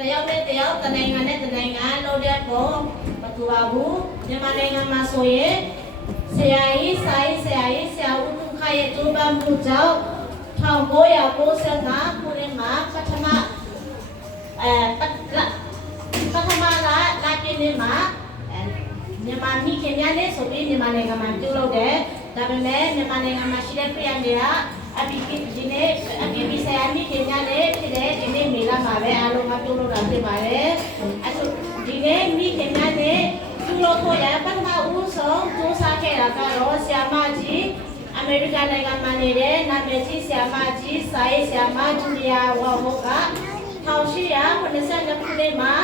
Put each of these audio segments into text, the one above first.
တယောက်နဲ့တယောက်တနိုင်ငံနဲ့တနိုင်ငံလို့တဲ့ပုံမတူပါဘူးမြန်မာနိုင်ငံမှာဆိုရင်ဆရာကြီးဆရာဦးသူခရဲ့ကျိုးပန်းမှုကြောင့်1995ခုနှစ်မှာပထမလာပြင်းနေမှာမြန်မာမိခင်များနဲ့ဆိုပြီးမြန်မာနိုင်ငံမှာပြုလုပ်တယ်ဒါပေမဲ့မြန်မာနိုင်ငံမှာရှိတဲ့ပြည်နယ်ကအပိဒီနေ့အပိဆရာမိခင်များနဲ့ဖြစ်တဲ့ဒီနေ့မေလမှာပဲအားလုံးကပြုလုပ်တာဖြစ်ပါတယ်အခုဒီနေ့မိခင်များနဲ့ပြုလုပ်ဖို့ရပထမဦးဆုံးစူးစမ်းခဲ့တာကတော့ဆရာမကြီးအမေရိကန်နိုင်ငံမှာနေတဲ့နာမည်ကြီးဆရာမကြီးဆရာမဂျူလီယာဝါဟိုက1892ခုနှစ်မှာ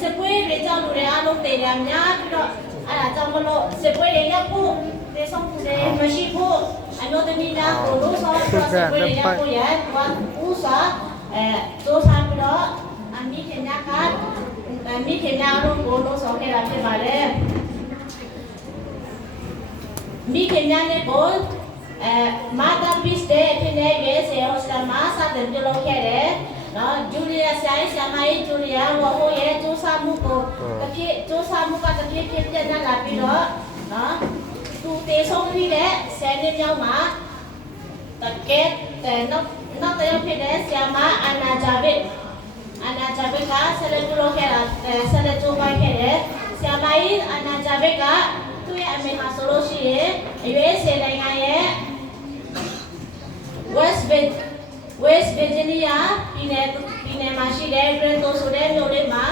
စစ်ပွဲတွေကြောင့်လူတွေအားလုံးတည်ရများပြီးတော့အဲ့ဒါကြောင့်မလို့စစ်ပွဲတွေရပ်ဖို့ဒေဆုံးမှုတွေမရှိဖို့အမျိုးသမီးများကိုလို့ဆိုတော့စစ်ပွဲတွေရပ်ဖို့ရဦးစားစူးစမ်းပြီးတော့အမိခင်များကမိခင်များတို့ကိုလို့ဆိုခဲ့တာဖြစ်ပါတယ်မိခင်များနဲ့ကိုMother Peace Day ဖြစ်တဲ့ရေဆရာဆရာမစတင်ပြုလုပ်ခဲ့တယ်နော်ဂျူလီယာဆရာမကြီးဂျူလီယာဝဟိုရဲ့ကျိုးစားမှုကိုတစ်ပြည့်ကျိုးစားမှုကတစ်ပြည့်ပြည့်လာပြီးတော့နော်သူတေဆုံးပြီးတဲ့ဆယ်နှစ်မြောက်မှာတကယ်နောက်တရဖြစ်တဲ့ဆရာမအနာဂျာဗစ်ကဆက်လက်ပြုလုပ်ခဲ့တာဆက်လက်ကျိုးပိုင်းခဲ့တယ်ဆရာမကြီးအနာဂျာဗစ်ကသူ့ရဲ့အမေဟာဆိုလို့ရှိရင်အရွေးစေနိုင်ငံရဲ့ West Virginia ပြည်နယ်မှာရှိတဲ့ Greenville ဆိုတဲ့မြို့လေးမှာ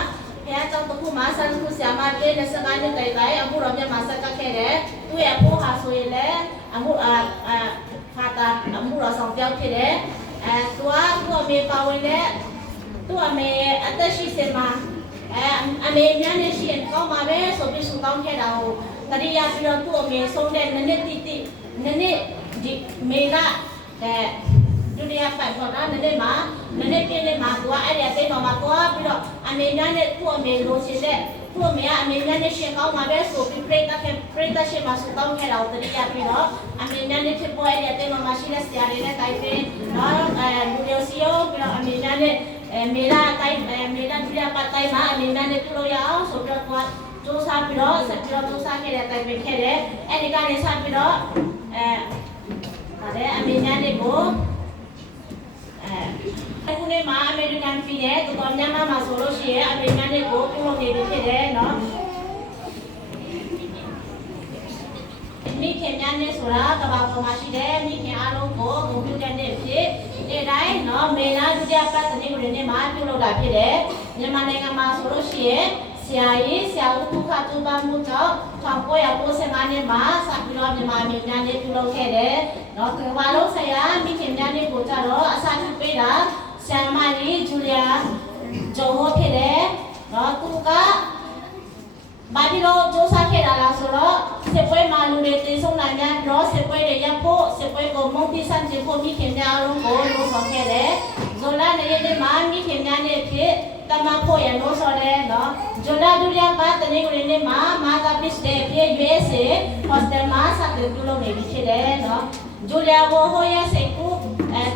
ဘုရားကျောင်းတစ်ခုမှာဆန်းခုဆရာမလေး25နှစ်တိုင်အမှုတော်မြတ်မှာဆက်ကပ်ခဲ့တယ်သူ့ရဲ့အဖိုးဟာဆိုရင်လည်းအမှုဖာတာအမှုတော်ဆောင်ပြောက်ဖြစ်တယ်သူကသူ့အမေပါဝင်တဲ့သူ့အမေအသက်ရှိစင်မှာအမေများနဲ့ရှိရင်ကောင်းပါပဲဆိုပြီးဆူတောင်းခဲ့တာကိုတတိယပြီးတော့သူ့အမေဆုံးတဲ့နှစ်ဒီမေလာဒုတိယပတ်တော့နည်းနည်းပြင်းနေမှာသူကအဲ့ဒီအသိတော်မှာသွားပြီးတော့အမေများနဲ့သူ့အမေလိုချင်တဲ့သူ့အမေကအမေများနဲ့ရှင်ကောင်းမှာပဲဆိုပြီးပြိတ္တရှင်မှာဆူတောင်းခဲ့တာကိုတတိယပြီးတော့အမေများနဲ့ဖြစ်ပေါ်အဲ့ဒီအသိတော်မှာရှိတဲ့ဆရာတွေနဲ့တိုင်ပင်နော်လူမျိုးစီရောပြီးတော့အမေများနဲ့မေလာဒုတိယပတ်တိုင်းမှာအမေများနဲ့ပြုလို့ရအောင်ဆိုပြီးတော့စူးစမ်းပြီးတော့ဆက်ပြီးတော့စူးစမ်းခဲ့တဲ့တိုင်ပင်ခဲ့တယ်အဲ့ဒီကနေဆက်ပြီးတော့အမေများနဲ့ကိုအခုနေ့မှာအမေရိကန်ပြည်နယ်သူတော်များများမှာဆိုလို့ရှိရင်အမေရိကန်တွေကိုပြုလုပ်နေပြီဖြစ်တယ်နော်မိခင်များနဲ့ဆိုတာကဘာပေါ်မှာရှိတယ်မိခင်အားလုံးကိုဂုဏ်ပြုတဲ့နေ့ဖြစ်နေ့တိုင်းနော်မေလဒုတိယပတ်တနင်္ဂနွေနေ့မှာပြုလုပ်တာဖြစ်တယ်မြန်မာနိုင်ငံမှာဆိုလို့ရှိရင်ဆရာဦးထုခကျူပမှုကြောင့်1995နှစ်မှာစပြီးတော့မြန်မာပြည်များနဲ့ပြုလုပ်ခဲ့တယ်။နော်ကဘာလို့ဆရာမိခင်များနဲ့ကိုကြတော့အစာပြုပေးတာဆရာမကြီးဂျူလီယာဂျိုဟိုဖြစ်တယ်။နော်သူကဘာဖြစ်လို့စူးစမ်းခဲ့တာလဲဆိုတော့စစ်ပွဲမှာလူတွေတေဆုံးနိုင်များတော့စစ်ပွဲတွေရပ်ဖို့စစ်ပွဲကိုမုန်းတိဆန့်ကျင်ဖို့မိခင်များအလုံးကိုလုပ်ဆောင်ခဲ့တယ်။ဇွန်လနေ့ရက်မှာမိခင်များနဲ့ဖြစ်တမဖို့ရလို့ဆိုတယ်နော်ဂျိုလာဒူရီယာပါတနေကိုနေမှာမာသာပစ်တဲ့ပြေးရွေးစေဟော့စတယ်မှာစတဲ့ပြုလုပ်နေပြီဖြစ်တယ်နော်ဂျိုလီယာဘောဟိုရဲ့စိတ်ကူ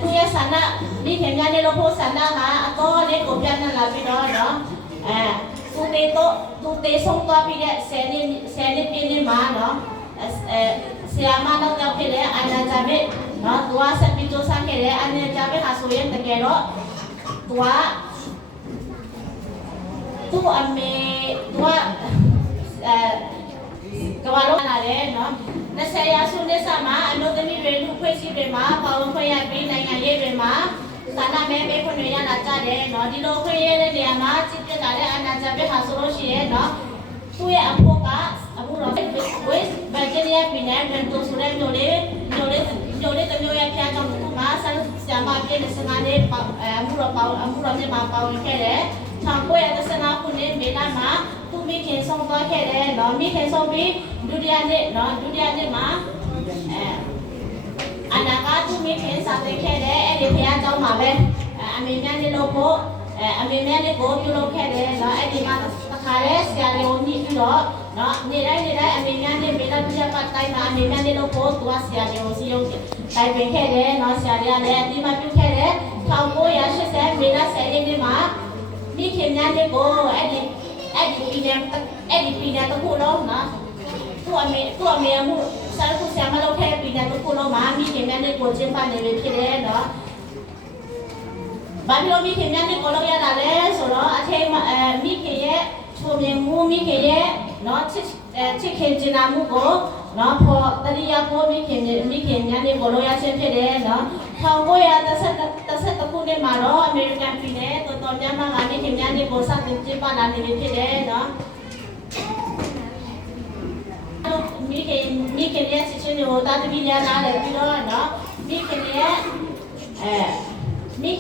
သူရဲ့ဆန္ဒမိခင်များနဲ့လို့ဖို့ဆန္ဒဟာအတော်လေးကိုပြန်လာပြီးတော့နော်သူတေဆုံးသွားပြီးတဲ့ဆယ်နှစ်ပြည့်နေ့မှာနော်ဆရာမတော့ကြောက်ဖြစ်တဲ့အနာဂျာမစ်နော်သူကဆက်ပြီးစူးစမ်းခဲ့တယ်အနာဂျာမစ်ဟာဆိုရင်တကယ်တော့သူကသူ့အမေကဘာလို့လာလဲနော်20ရာစုနှစ်ဆက်မှာအမျိုးသမီးတွေလူဖွဲ့စည်းတွေမှာပါဝင်ခွင့်ရပြီးနိုင်ငံရေးတွေမှာစာနာမဲပေးခွင့်ရလာကြတယ်နော်ဒီလိုခွင့်ရတဲ့နေရာမှာကြီးပြလာတဲ့အနာဂျာဘက်ဟာဆိုလို့ရှိရင်နော်သူ့ရဲ့အဖို့ကအခုတော့ West Virginia ပြည်နယ်တွင်သူဆိုတဲ့မျိုးလေးတမျိုးရဲ့ဖျားကြောင့်သူမှာဆရာမပြည့်တဲ့စကားလေးအမှုတော်မြတ်မှာပါဝင်ခဲ့တယ်1935ခုနှစ်မေလမှာသူမိခင်ဆုံးသွားခဲ့တယ်နော်မိခင်ဆုံးပြီးဒုတိယနေ့မှာအနာကသူမိခင်စာသိခဲ့တယ်အဲ့ဒီဖျားကြောင့်မှာပဲအမေများနေလို့ဖို့အမေများနေကိုပြုလုပ်ခဲ့တယ်နော်အဲ့ဒီမှာတခါလဲဆရာလေးကိုညှိပြီးတော့နော်နေ့တိုင်းအမေများနေမေလဒုတိယပတ်တိုင်းမှာအမေများနေလို့ဖို့သူကဆရာလေးကိုစီယုံတိုင်ပင်ခဲ့တယ်နော်ဆရာလေးကလည်းအတိမပြုခဲ့တယ်1980မေလ10ရက်နေ့မှာ မိခင်များနဲ့ကိုအဲ့ဒီပြည်နယ်တစ်ခုလုံးနော်သူ့အမေမှုစားခုဆရာမလုပ်ခဲ့ပြည်နယ်တစ်ခုလုံးမှာမိခင်များနဲ့ကိုကျင်းပနေပြီဖြစ်တယ်နော်ဘာလို့မိခင်များနဲ့ကိုလုပ်ရတာလဲဆိုတော့အထက်မိခင်ရဲ့ချိုမြင်မှုမိခင်ရဲ့နော်ချစ်ခင်ကျင်နာမှုကိုနော်ပေါ်တတိယပေါ်မိခင်များနဲ့ကိုလုပ်ရခြင်းဖြစ်တယ်နော်1930ခုနှစ်မှာတော့အမေရိကန်ပြည်နယ်တော်တော်များများကမိခင်များနဲ့ကိုစတင်ကျင်းပလာနေပြီဖြစ်တယ်နော်မိခင်ရဲ့ချစ်ချင်းကိုတာသမီးများနားလည်ပြီးတော့နော်မိ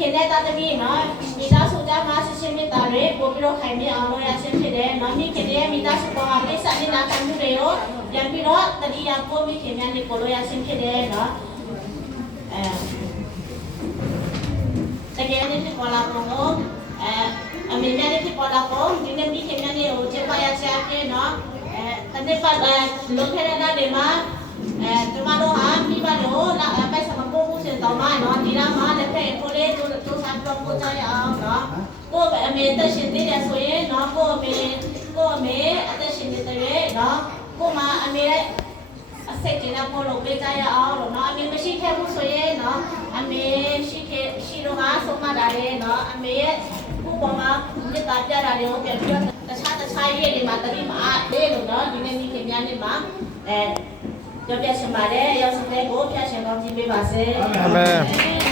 ခင်နဲ့တာသမီးနော်မိသားစုသားမှာချစ်ချင်းမေတ္တာတွေပို့ပြီးတော့ခိုင်မြဲအောင်လုပ်ရခြင်းဖြစ်တယ်နော်မိခင်ရဲ့မိသားစုပေါ်မှာမိစ္ဆာနဲ့နာခံမှုတွေကိုပြန်ပြီးတော့တတိယကိုမိခင်များနဲ့ကိုလုပ်ရခြင်းဖြစ်တယ်နော်တကယ်လည်းဖြစ်ပေါ်လာတော့အမေများလည်းဖြစ်ပေါ်လာတော့ဒီနေ့မိခင်များနဲ့ကိုကျမရချာပြနော်တနေ့ပတ်လုံခဲရတာတွေမှာကျမတို့ဟာမိဘတို့လာပိုက်ဆံမပို့ဘူးစင်တော့မနော်ဒီလားမလည်းပဲကိုလေးတို့စားတော့ပို့ကြရအောင်နော်ကိုအမေတက်ရှင်သေးတယ်ဆိုရင်နော်ကိုအမေအသက်ရှင်နေတယ်နော်ကိုမအမေအစိတ်ကြီးတော့ပို့လို့ပေးကြရအောင်လို့နော်အမေမရှိခဲ့ဘူးဆိုရင်နော်အမေရှိတော့ဟာဆုံးမတာလေနော်အမေရဲ့ကိုပေါ်မှာမြတ်တာပြတာတွေကိုပြန်ပြီးတော့တခြားရေးတွေမှာတတိမအားလေးလို့နော်ဒီနေ့မိခင်များနေမှာပြောပြချင်ပါတယ်ရောက်စတဲ့ကိုပြချင်ကောင်းကြီးပေးပါစေအာမင်